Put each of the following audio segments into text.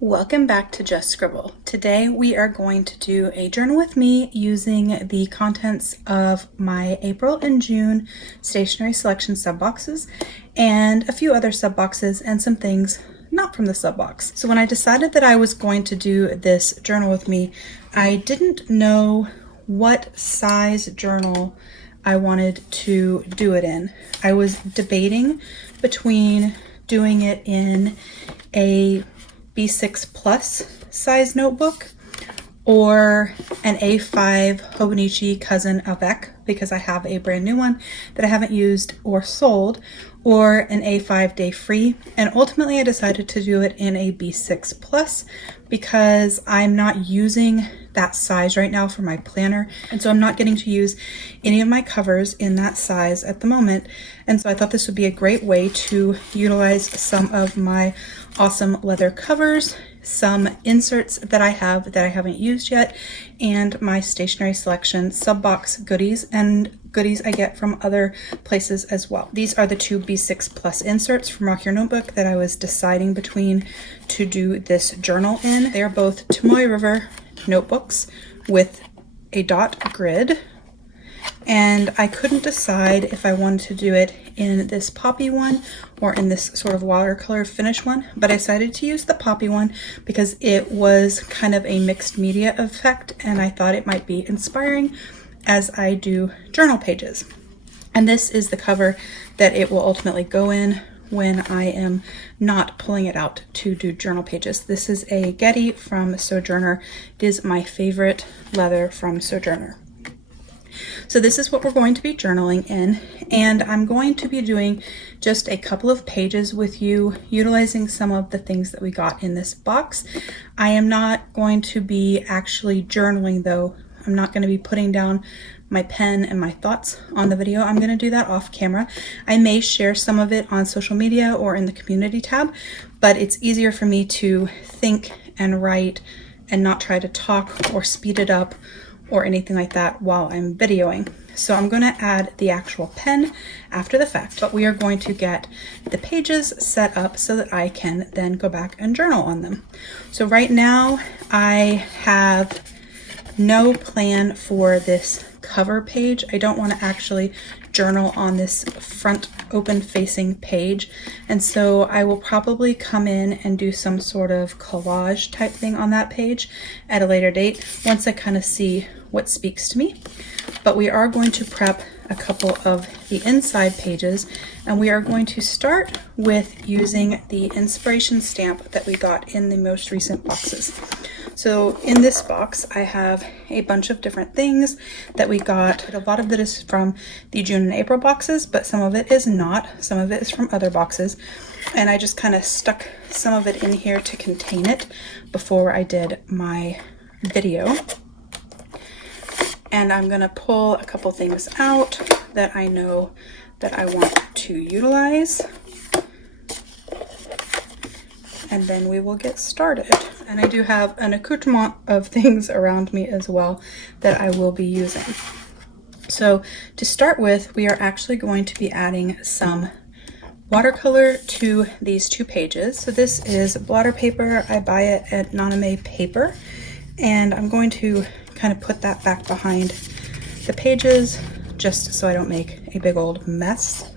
Welcome back to Just Scribble. Today we are going to do a journal with me using the contents of my April and June Stationery Selection sub boxes and a few other sub boxes and some things not from the sub box. So when I decided that I was going to do this journal with me, I didn't know what size journal I wanted to do it in. I was debating between doing it in a B6 plus size notebook or an A5 Hobonichi Cousin Avec, because I have a brand new one that I haven't used or sold, or an A5 Day Free. And ultimately I decided to do it in a B6 plus because I'm not using that size right now for my planner, and so I'm not getting to use any of my covers in that size at the moment. And so I thought this would be a great way to utilize some of my awesome leather covers, some inserts that I have that I haven't used yet, and my Stationery Selection sub box goodies and goodies I get from other places as well. These are the two B6 plus inserts from Rock Your Notebook that I was deciding between to do this journal in. They are both Tomoe River notebooks with a dot grid, and I couldn't decide if I wanted to do it in this poppy one or in this sort of watercolor finish one, but I decided to use the poppy one because it was kind of a mixed media effect and I thought it might be inspiring as I do journal pages. And this is the cover that it will ultimately go in when I am not pulling it out to do journal pages. This is a Getty from Sojourner. It is my favorite leather from Sojourner. So this is what we're going to be journaling in, and I'm going to be doing just a couple of pages with you, utilizing some of the things that we got in this box. I am not going to be actually journaling though. I'm not going to be putting down my pen and my thoughts on the video. I'm going to do that off camera. I may share some of it on social media or in the community tab, but it's easier for me to think and write and not try to talk or speed it up or anything like that while I'm videoing. So I'm going to add the actual pen after the fact, but we are going to get the pages set up so that I can then go back and journal on them. So right now I have no plan for this cover page. I don't want to actually journal on this front open facing page, and so I will probably come in and do some sort of collage type thing on that page at a later date once I kind of see what speaks to me. But we are going to prep a couple of the inside pages, and we are going to start with using the inspiration stamp that we got in the most recent boxes. So in this box I have a bunch of different things that we got. A lot of it is from the June and April boxes, but some of it is not. Some of it is from other boxes, and I just kind of stuck some of it in here to contain it before I did my video. And I'm going to pull a couple things out that I know that I want to utilize, and then we will get started. And I do have an accoutrement of things around me as well that I will be using. So to start with, we are actually going to be adding some watercolor to these two pages. So this is blotter paper. I buy it at Naname Paper, and I'm going to kind of put that back behind the pages just so I don't make a big old mess.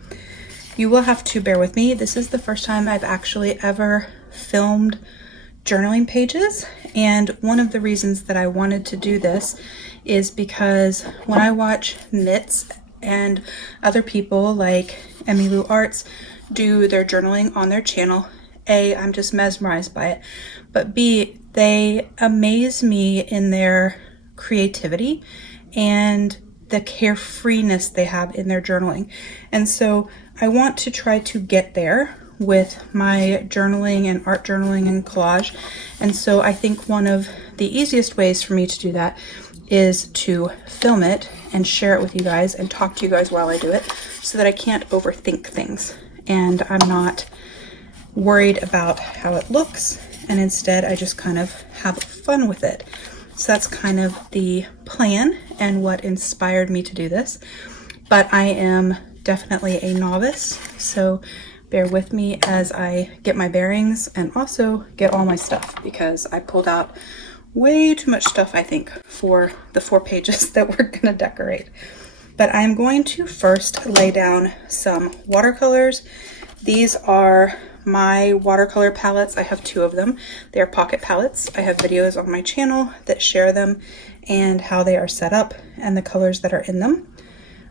You will have to bear with me. This is the first time I've actually ever filmed journaling pages, and one of the reasons that I wanted to do this is because when I watch Knits and other people like Emmylou Arts do their journaling on their channel, A, I'm just mesmerized by it, but B, they amaze me in their creativity and the carefreeness they have in their journaling. And so I want to try to get there with my journaling and art journaling and collage. And so I think one of the easiest ways for me to do that is to film it and share it with you guys and talk to you guys while I do it, so that I can't overthink things and I'm not worried about how it looks, and instead I just kind of have fun with it. So that's kind of the plan and what inspired me to do this. But I am definitely a novice, so bear with me as I get my bearings and also get all my stuff, because I pulled out way too much stuff, I think, for the 4 pages that we're gonna decorate. But I'm going to first lay down some watercolors. These are my watercolor palettes. I have 2 of them. They're pocket palettes. I have videos on my channel that share them and how they are set up and the colors that are in them.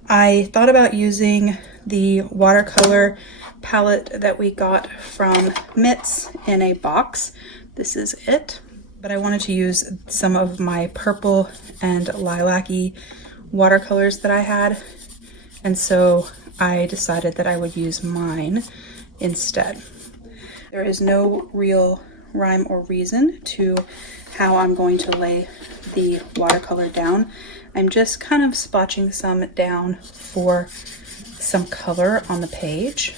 I thought about using the watercolor palette that we got from Mitts in a box. This is it. But I wanted to use some of my purple and lilac-y watercolors that I had, and so I decided that I would use mine instead. There is no real rhyme or reason to how I'm going to lay the watercolor down. I'm just kind of splotching some down for some color on the page.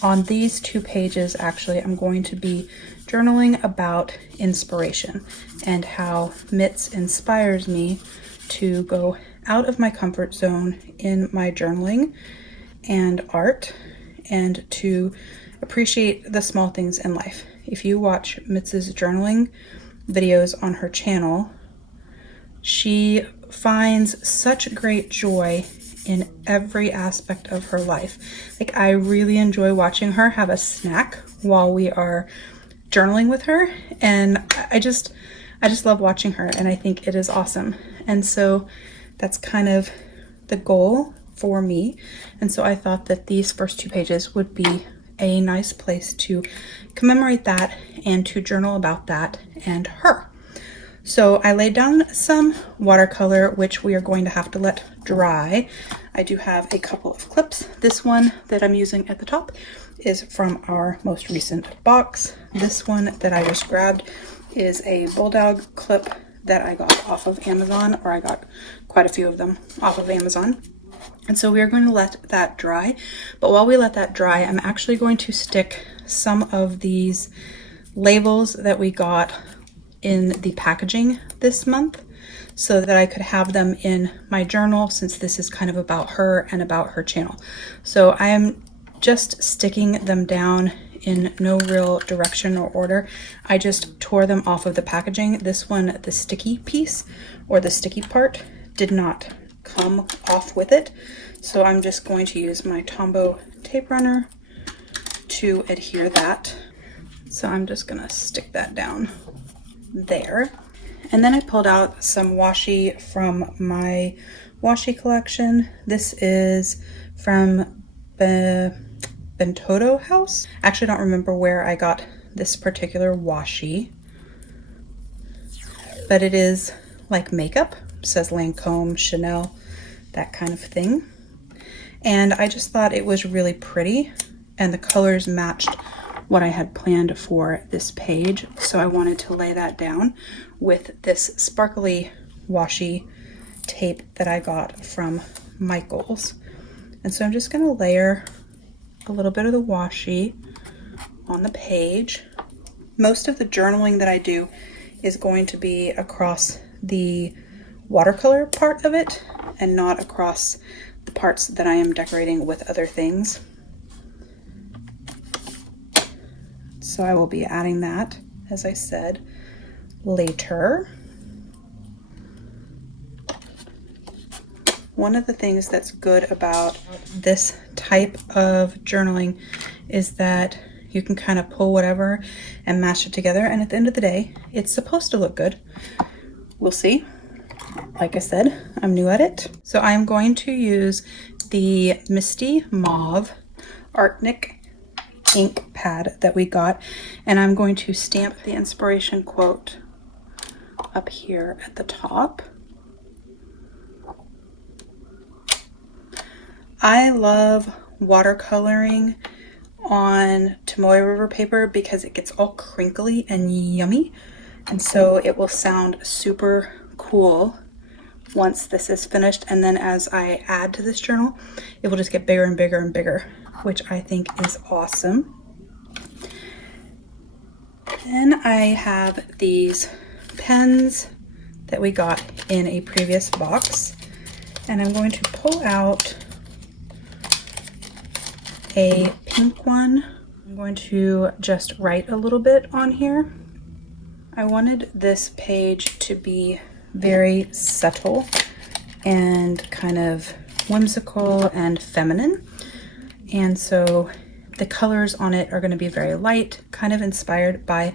On these 2 pages, actually, I'm going to be journaling about inspiration and how Mitts inspires me to go out of my comfort zone in my journaling and art, and to appreciate the small things in life. If you watch Mitts's journaling videos on her channel, she finds such great joy in every aspect of her life. Like, I really enjoy watching her have a snack while we are journaling with her, and I just love watching her, and I think it is awesome. And so that's kind of the goal for me, and so I thought that these first 2 pages would be a nice place to commemorate that and to journal about that and her. So I laid down some watercolor, which we are going to have to let dry. I do have a couple of clips. This one that I'm using at the top is from our most recent box. This one that I just grabbed is a bulldog clip that I got off of Amazon, or I got quite a few of them off of Amazon. And so we are going to let that dry. But while we let that dry, I'm actually going to stick some of these labels that we got in the packaging this month so that I could have them in my journal, since this is kind of about her and about her channel. So I am just sticking them down in no real direction or order. I just tore them off of the packaging. This one, the sticky piece or the sticky part, did not come off with it. So I'm just going to use my Tombow tape runner to adhere that. So I'm just gonna stick that down there. And then I pulled out some washi from my washi collection. This is from the Bentoto House. I actually don't remember where I got this particular washi, but it is like makeup. It says Lancome, Chanel, that kind of thing. And I just thought it was really pretty, and the colors matched what I had planned for this page. So I wanted to lay that down with this sparkly washi tape that I got from Michael's. And so I'm just gonna layer a little bit of the washi on the page. Most of the journaling that I do is going to be across the watercolor part of it and not across the parts that I am decorating with other things. So I will be adding that, as I said, later. One of the things that's good about this type of journaling is that you can kind of pull whatever and mash it together, and at the end of the day, it's supposed to look good. We'll see. Like I said, I'm new at it. So I'm going to use the Misty Mauve Artnik ink pad that we got, and I'm going to stamp the inspiration quote up here at the top. I love watercoloring on Tomoe River paper because it gets all crinkly and yummy, and so it will sound super cool once this is finished. And then as I add to this journal, it will just get bigger and bigger and bigger, which I think is awesome. Then I have these pens that we got in a previous box, and I'm going to pull out a pink one. I'm going to just write a little bit on here. I wanted this page to be very subtle and kind of whimsical and feminine. And so the colors on it are going to be very light, kind of inspired by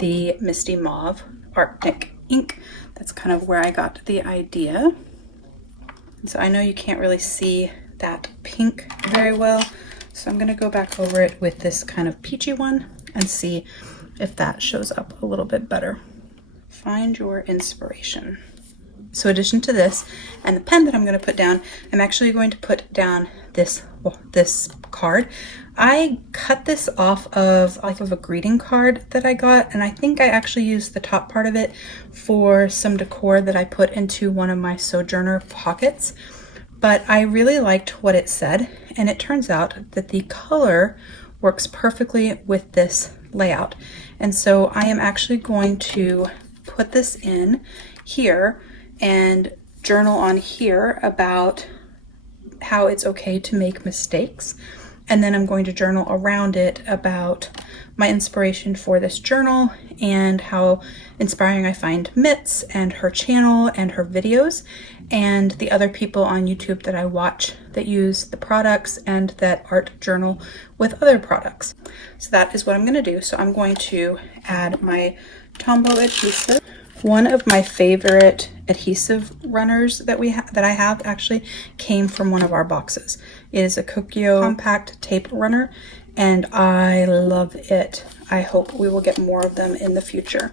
the Misty Mauve Arctic ink. That's kind of where I got the idea. And so I know you can't really see that pink very well, so I'm going to go back over it with this kind of peachy one and see if that shows up a little bit better. Find your inspiration. So in addition to this and the pen that I'm going to put down, I'm actually going to put down this card. I cut this off of a greeting card that I got, and I think I actually used the top part of it for some decor that I put into one of my Sojourner pockets. But I really liked what it said, and it turns out that the color works perfectly with this layout. And so I am actually going to put this in here and journal on here about how it's okay to make mistakes. And then I'm going to journal around it about my inspiration for this journal and how inspiring I find Mitts and her channel and her videos and the other people on YouTube that I watch that use the products and that art journal with other products. So that is what I'm going to do. So I'm going to add my Tombow adhesive. One of my favorite adhesive runners that I have actually came from one of our boxes. It is a Kokyo compact tape runner, and I love it. I hope we will get more of them in the future.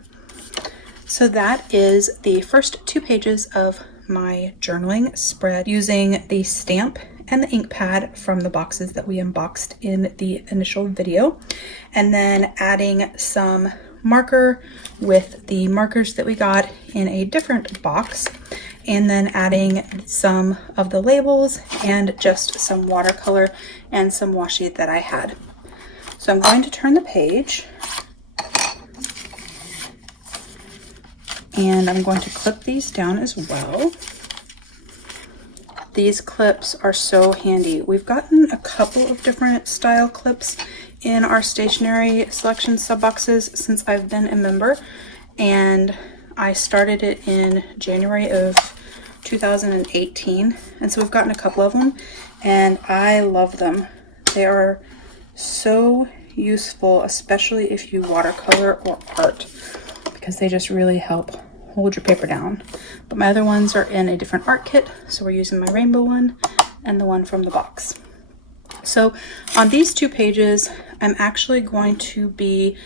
So that is the first 2 pages of my journaling spread using the stamp and the ink pad from the boxes that we unboxed in the initial video, and then adding some marker with the markers that we got in a different box, and then adding some of the labels and just some watercolor and some washi that I had. So I'm going to turn the page, and I'm going to clip these down as well. These clips are so handy. We've gotten a couple of different style clips in our Stationery Selection sub boxes since I've been a member, and I started it in January of 2018, and so we've gotten a couple of them, and I love them. They are so useful, especially if you watercolor or art, because they just really help hold your paper down. But my other ones are in a different art kit, so we're using my rainbow one and the one from the box. So on these 2 pages, I'm actually going to be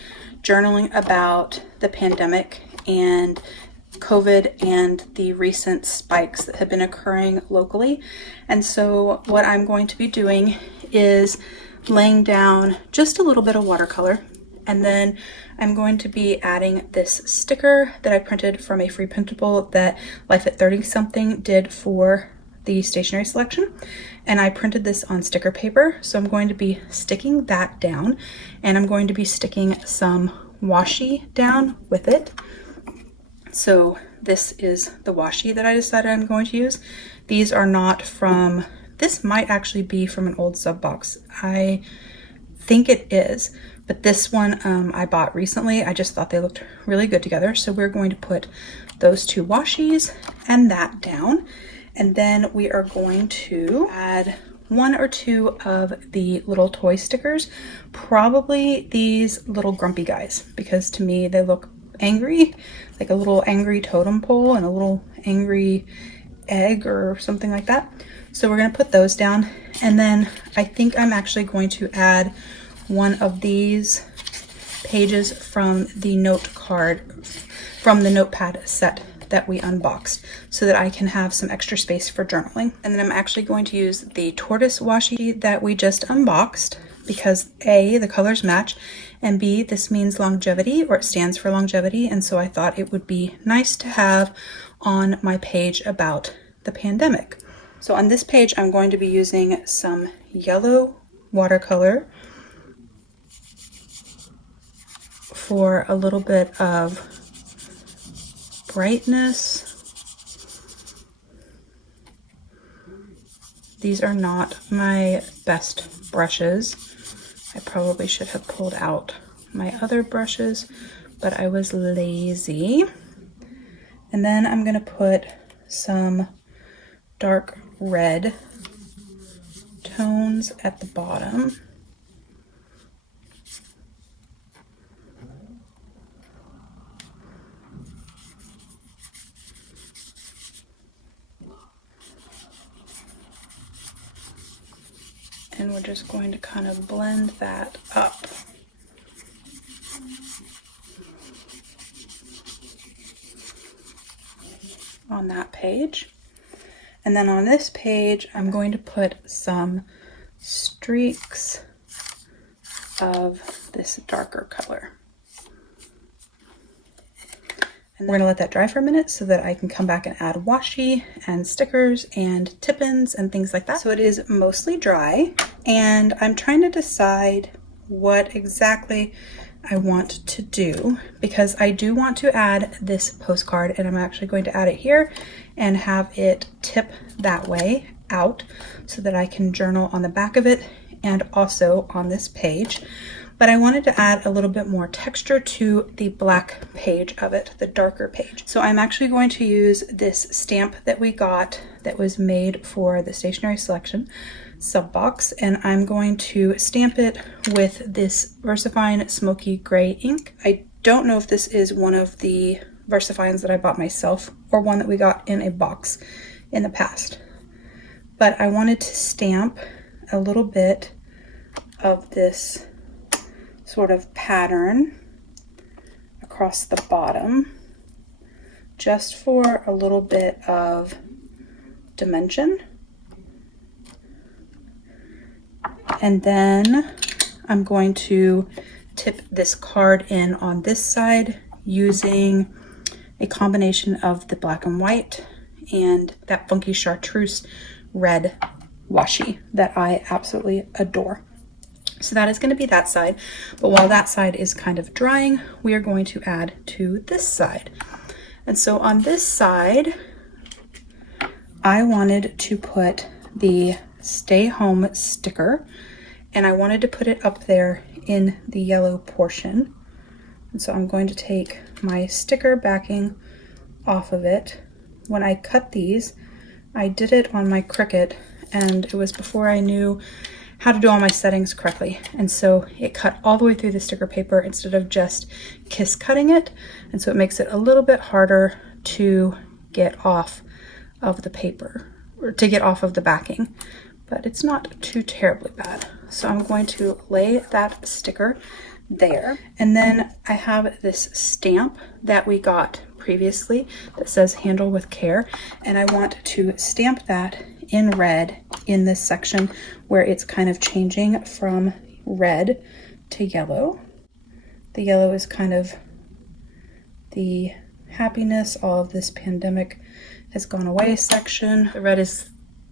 journaling about the pandemic and COVID and the recent spikes that have been occurring locally. And so what I'm going to be doing is laying down just a little bit of watercolor, and then I'm going to be adding this sticker that I printed from a free printable that Life at 30 Something did for the Stationery Selection, and I printed this on sticker paper. So I'm going to be sticking that down, and I'm going to be sticking some washi down with it. So this is the washi that I decided I'm going to use. These are not from, this might actually be from an old sub box. I think it is, but this one I bought recently. I just thought they looked really good together. So we're going to put those 2 washis and that down. And then we are going to add 1 or 2 of the little toy stickers, probably these little grumpy guys, because to me they look angry, like a little angry totem pole and a little angry egg or something like that. So we're going to put those down, and then I think I'm actually going to add one of these pages from the note card, from the notepad set that we unboxed, so that I can have some extra space for journaling. And then I'm actually going to use the tortoise washi that we just unboxed, because A, the colors match, and B, this means longevity, or it stands for longevity, and so I thought it would be nice to have on my page about the pandemic. So on this page, I'm going to be using some yellow watercolor for a little bit of brightness, These are not my best brushes. I probably should have pulled out my other brushes, but I was lazy. And then I'm gonna put some dark red tones at the bottom. And we're just going to kind of blend that up. On that page. And then on this page, I'm going to put some streaks of this darker color. And we're gonna let that dry for a minute so that I can come back and add washi and stickers and tip-ins and things like that. So it is mostly dry, and I'm trying to decide what exactly I want to do, because I do want to add this postcard, and I'm actually going to add it here and have it tip that way out so that I can journal on the back of it and also on this page. But I wanted to add a little bit more texture to the black page of it, the darker page. So I'm actually going to use this stamp that we got that was made for the Stationery Selection sub box, and I'm going to stamp it with this VersaFine Smoky Gray ink. I don't know if this is one of the VersaFines that I bought myself or one that we got in a box in the past. But I wanted to stamp a little bit of this sort of pattern across the bottom, just for a little bit of dimension. And then I'm going to tip this card in on this side using a combination of the black and white and that funky chartreuse red washi that I absolutely adore. So that is going to be that side, but while that side is kind of drying, we are going to add to this side. And so on this side, I wanted to put the Stay Home sticker, and I wanted to put it up there in the yellow portion. And so I'm going to take my sticker backing off of it. When I cut these, I did it on my Cricut, and it was before I knew how to do all my settings correctly, and so it cut all the way through the sticker paper instead of just kiss cutting it, and so it makes it a little bit harder to get off of the paper, or to get off of the backing, but it's not too terribly bad. So I'm going to lay that sticker there, and then I have this stamp that we got previously that says handle with care, and I want to stamp that in red in this section where it's kind of changing from red to yellow. The yellow is kind of the happiness, all of this pandemic has gone away section. The red is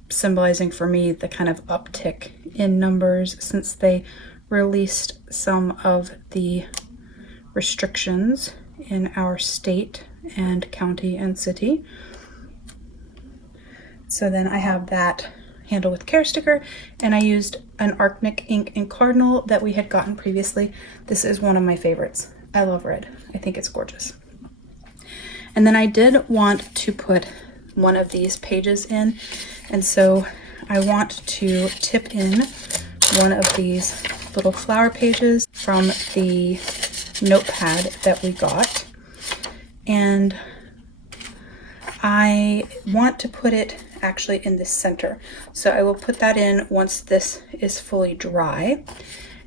symbolizing for me the kind of uptick in numbers since they released some of the restrictions in our state and county and city. So then I have that handle with care sticker, and I used an Arctic ink in Cardinal that we had gotten previously. This is one of my favorites. I love red. I think it's gorgeous. And then I did want to put one of these pages in, and so I want to tip in one of these little flower pages from the notepad that we got, and I want to put it actually in the center. So I will put that in once this is fully dry.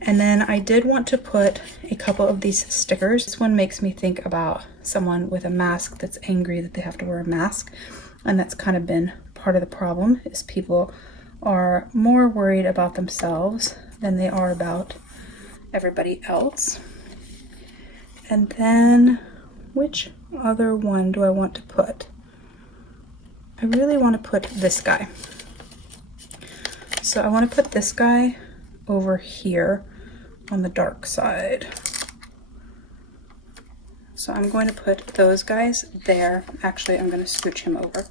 And then I did want to put a couple of these stickers. This one makes me think about someone with a mask that's angry that they have to wear a mask. And that's kind of been part of the problem, is people are more worried about themselves than they are about everybody else. And then which other one do I want to put? I really want to put this guy. So I want to put this guy over here on the dark side. So I'm going to put those guys there. Actually, I'm going to scooch him over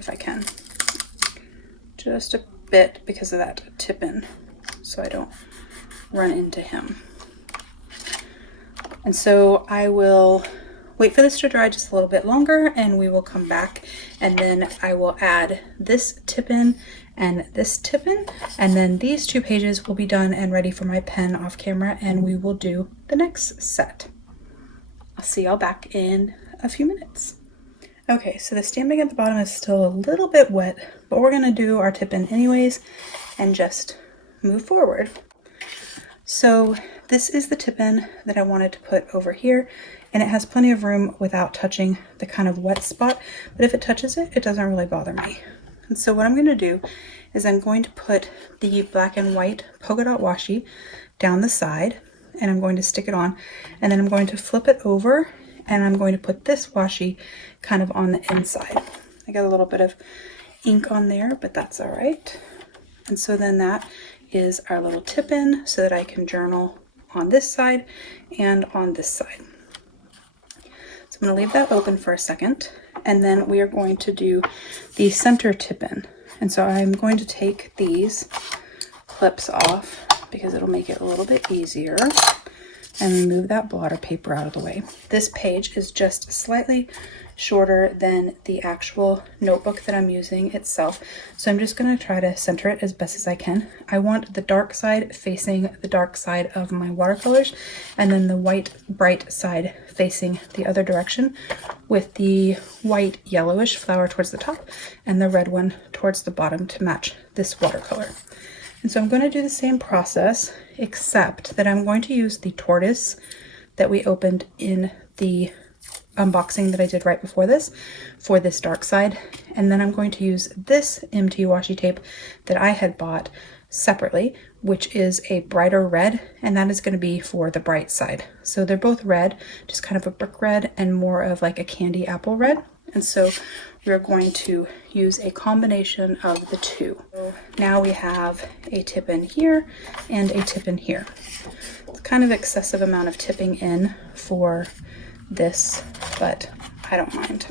if I can. Just to bit because of that tip-in, so I don't run into him. And so I will wait for this to dry just a little bit longer, and we will come back, and then I will add this tip-in and this tip-in, and then these 2 pages will be done and ready for my pen off camera, and we will do the next set. I'll see y'all back in a few minutes. Okay, so the stamping at the bottom is still a little bit wet, but we're gonna do our tip-in anyways and just move forward. So this is the tip-in that I wanted to put over here, and it has plenty of room without touching the kind of wet spot, but if it touches it, it doesn't really bother me. And so what I'm going to do is I'm going to put the black and white polka dot washi down the side, and I'm going to stick it on, and then I'm going to flip it over, and I'm going to put this washi kind of on the inside. I got a little bit of ink on there, but that's all right. And so then that is our little tip-in so that I can journal on this side and on this side. So I'm going to leave that open for a second, and then we are going to do the center tip-in. And so I'm going to take these clips off because it'll make it a little bit easier, and move that blotter paper out of the way. This page is just slightly shorter than the actual notebook that I'm using itself, so I'm just going to try to center it as best as I can. I want the dark side facing the dark side of my watercolors, and then the white bright side facing the other direction, with the white yellowish flower towards the top and the red one towards the bottom to match this watercolor. And so I'm going to do the same process, except that I'm going to use the tortoise that we opened in the unboxing that I did right before this for this dark side. And then I'm going to use this MT washi tape that I had bought separately, which is a brighter red, and that is going to be for the bright side. So they're both red, just kind of a brick red and more of like a candy apple red. And so we're going to use a combination of the two. So now we have a tip in here and a tip in here. It's kind of excessive amount of tipping in for this, but I don't mind.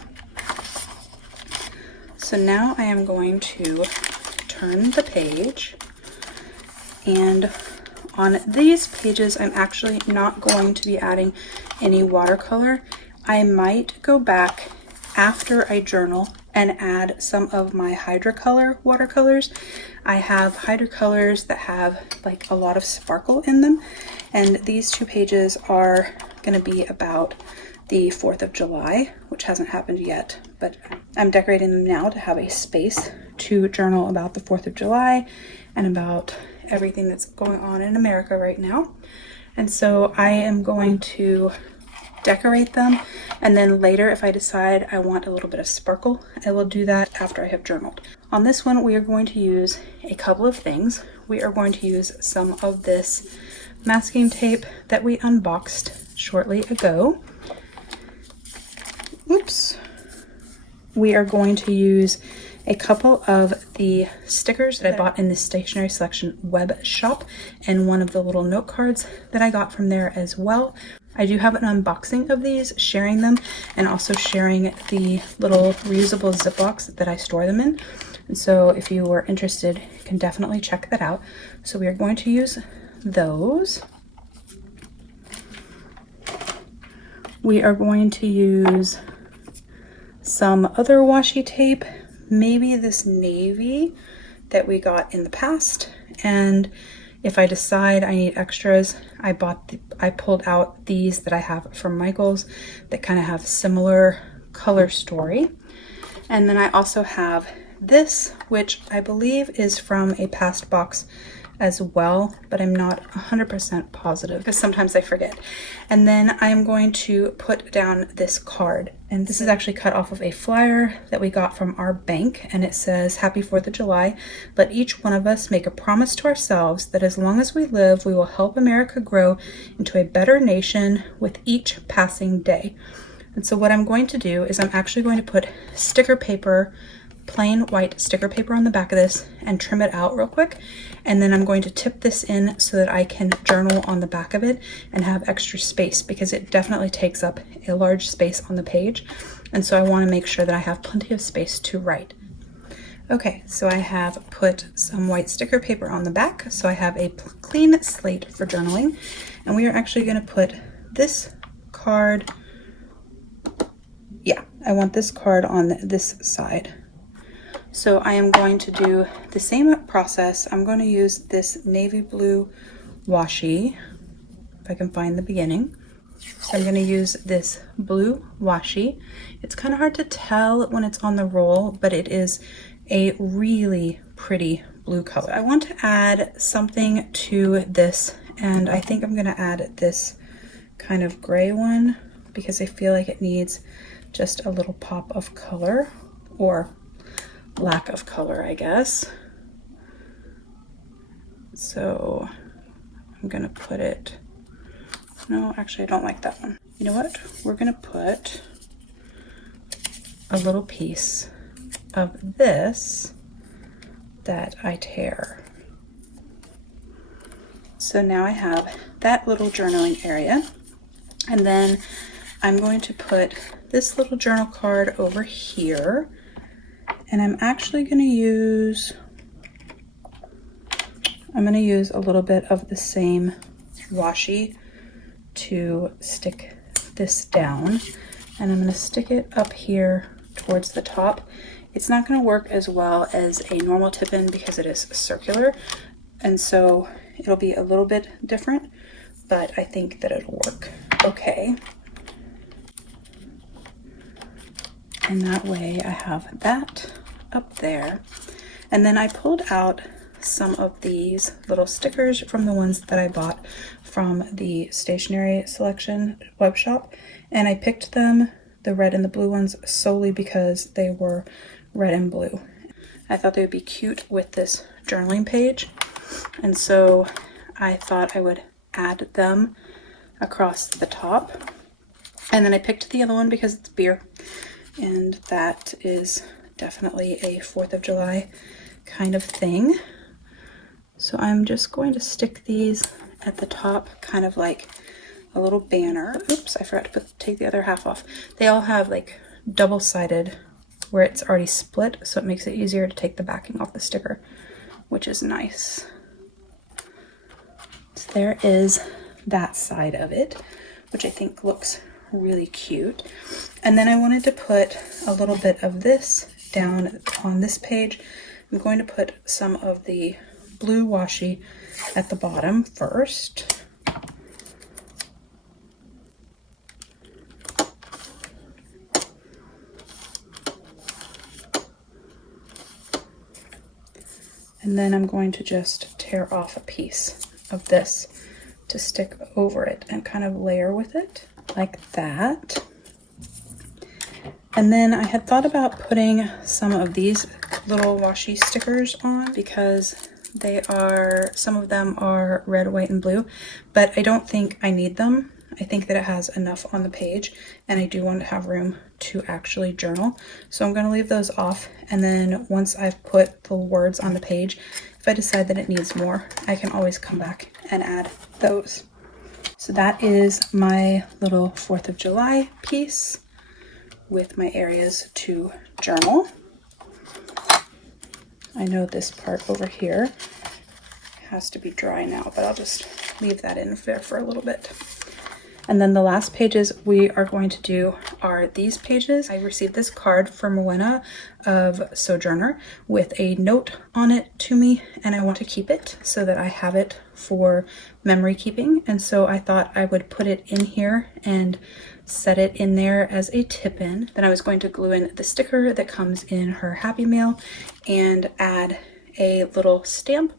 So now I am going to turn the page, and on these pages I'm actually not going to be adding any watercolor. I might go back after I journal and add some of my Hydrocolor watercolors. I have Hydrocolors that have like a lot of sparkle in them, and these 2 pages are going to be about the 4th of July, which hasn't happened yet, but I'm decorating them now to have a space to journal about the 4th of July and about everything that's going on in America right now. And so I am going to decorate them, and then later if I decide I want a little bit of sparkle, I will do that after I have journaled. On this one we are going to use a couple of things. We are going to use some of this masking tape that we unboxed shortly ago. Oops. We are going to use a couple of the stickers that I bought in the Stationery Selection web shop, and one of the little note cards that I got from there as well. I do have an unboxing of these, sharing them, and also sharing the little reusable Ziplocs that I store them in. And so if you were interested, you can definitely check that out. So we are going to use those. We are going to use some other washi tape, maybe this navy that we got in the past, and if I decide I need extras, I pulled out these that I have from Michael's that kind of have similar color story. And then I also have this, which I believe is from a past box as well, but I'm not 100% positive because sometimes I forget. And then I'm going to put down this card, and this is actually cut off of a flyer that we got from our bank, and it says, "Happy 4th of July. Let each one of us make a promise to ourselves that as long as we live, we will help America grow into a better nation with each passing day." And so what I'm going to do is I'm actually going to put sticker paper, plain white sticker paper on the back of this, and trim it out real quick, and then I'm going to tip this in so that I can journal on the back of it and have extra space, because it definitely takes up a large space on the page, and so I want to make sure that I have plenty of space to write. Okay, so I have put some white sticker paper on the back, so I have a clean slate for journaling, and we are actually going to put this card, yeah, I want this card on this side. So I am going to do the same process. I'm going to use this navy blue washi, if I can find the beginning. So I'm going to use this blue washi. It's kind of hard to tell when it's on the roll, but it is a really pretty blue color. So I want to add something to this, and I think I'm going to add this kind of gray one because I feel like it needs just a little pop of color, or lack of color, I guess. So I'm going to put it, no, actually I don't like that one. You know what? We're going to put a little piece of this that I tear. So now I have that little journaling area, and then I'm going to put this little journal card over here, and I'm actually going to use a little bit of the same washi to stick this down, and I'm going to stick it up here towards the top. It's not going to work as well as a normal tip-in because it is circular, and so it'll be a little bit different, but I think that it'll work okay. And that way I have that up there. And then I pulled out some of these little stickers from the ones that I bought from the Stationery Selection web shop, and I picked them, the red and the blue ones, solely because they were red and blue. I thought they would be cute with this journaling page, and so I thought I would add them across the top. And then I picked the other one because it's beer, and that is definitely a 4th of July kind of thing. So I'm just going to stick these at the top, kind of like a little banner. Oops, I forgot to take the other half off. They all have like double-sided where it's already split, so it makes it easier to take the backing off the sticker, which is nice. So there is that side of it, which I think looks really cute. And then I wanted to put a little bit of this down on this page. I'm going to put some of the blue washi at the bottom first. And then I'm going to just tear off a piece of this to stick over it and kind of layer with it like that. And then I had thought about putting some of these little washi stickers on because they are, some of them are red, white, and blue, but I don't think I need them. I think that it has enough on the page, and I do want to have room to actually journal. So I'm going to leave those off, and then once I've put the words on the page, if I decide that it needs more, I can always come back and add those. So that is my little 4th of July piece with my areas to journal. I know this part over here has to be dry now, but I'll just leave that in there for a little bit. And then the last pages we are going to do are these pages. I received this card from Rowena of Sojourner with a note on it to me, and I want to keep it so that I have it for memory keeping. And so I thought I would put it in here and set it in there as a tip-in. Then I was going to glue in the sticker that comes in her Happy Mail and add a little stamp.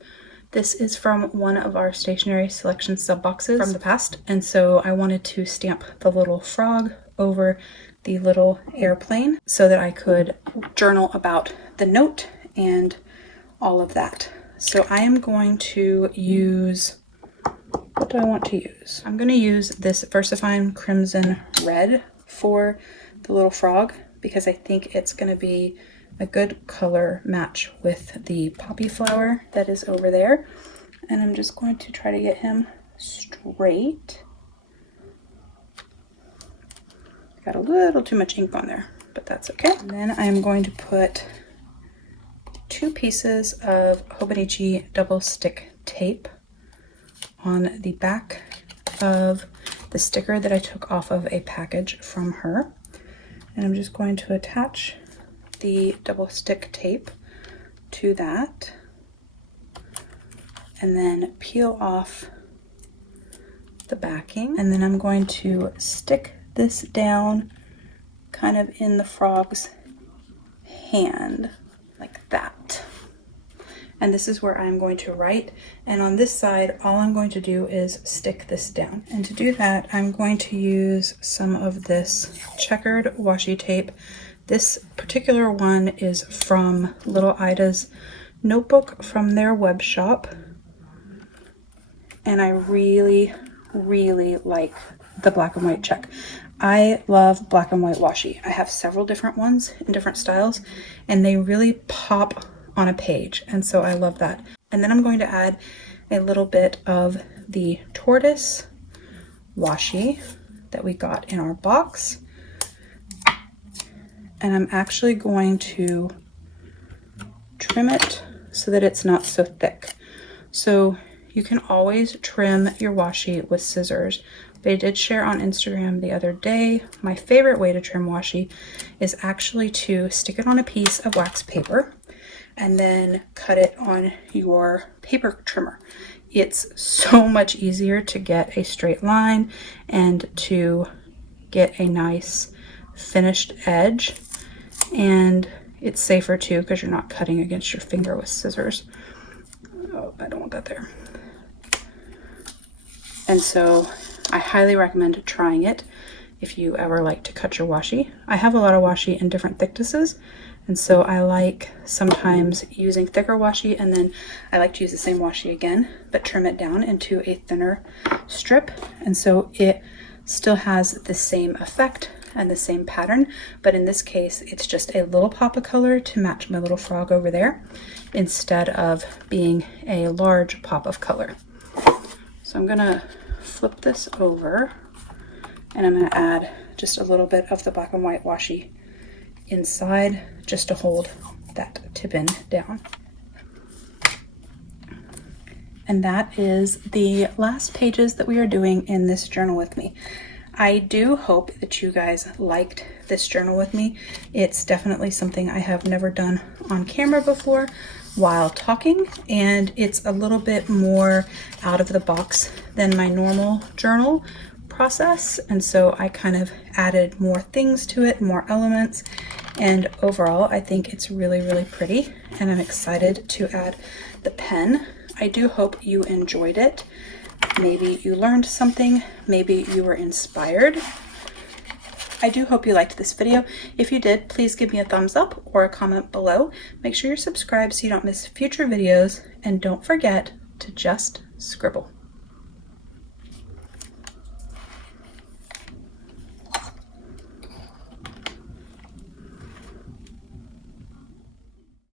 This is from one of our Stationery Selection sub boxes from the past, and so I wanted to stamp the little frog over the little airplane so that I could journal about the note and all of that. So I am going to use, what do I want to use? I'm going to use this VersaFine Crimson Red for the little frog because I think it's going to be a good color match with the poppy flower that is over there. And I'm just going to try to get him straight. Got a little too much ink on there, but that's okay. And then I'm going to put 2 pieces of Hobonichi double stick tape on the back of the sticker that I took off of a package from her. And I'm just going to attach the double stick tape to that and then peel off the backing. And then I'm going to stick this down kind of in the frog's hand like that. And this is where I'm going to write. And on this side, all I'm going to do is stick this down. And to do that, I'm going to use some of this checkered washi tape. This particular one is from Little Ida's notebook from their web shop. And I really, really like the black and white check. I love black and white washi. I have several different ones in different styles, and they really pop on a page, and so I love that. And then I'm going to add a little bit of the tortoise washi that we got in our box, and I'm actually going to trim it so that it's not so thick. So you can always trim your washi with scissors, but I did share on Instagram the other day, my favorite way to trim washi is actually to stick it on a piece of wax paper and then cut it on your paper trimmer. It's so much easier to get a straight line and to get a nice finished edge, and it's safer too because you're not cutting against your finger with scissors. Oh, I don't want that there. And so I highly recommend trying it if you ever like to cut your washi. I have a lot of washi in different thicknesses, and so I like sometimes using thicker washi, and then I like to use the same washi again, but trim it down into a thinner strip. And so it still has the same effect and the same pattern, but in this case, it's just a little pop of color to match my little frog over there, instead of being a large pop of color. So I'm gonna flip this over, and I'm gonna add just a little bit of the black and white washi inside just to hold that tip end down. And that is the last pages that we are doing in this journal with me. I do hope that you guys liked this journal with me. It's definitely something I have never done on camera before while talking, and it's a little bit more out of the box than my normal journal process, and so I kind of added more things to it, more elements, and overall I think it's really, really pretty, and I'm excited to add the pen. I do hope you enjoyed it. Maybe you learned something, maybe you were inspired. I do hope you liked this video. If you did, please give me a thumbs up or a comment below. Make sure you're subscribed so you don't miss future videos, and don't forget to just scribble.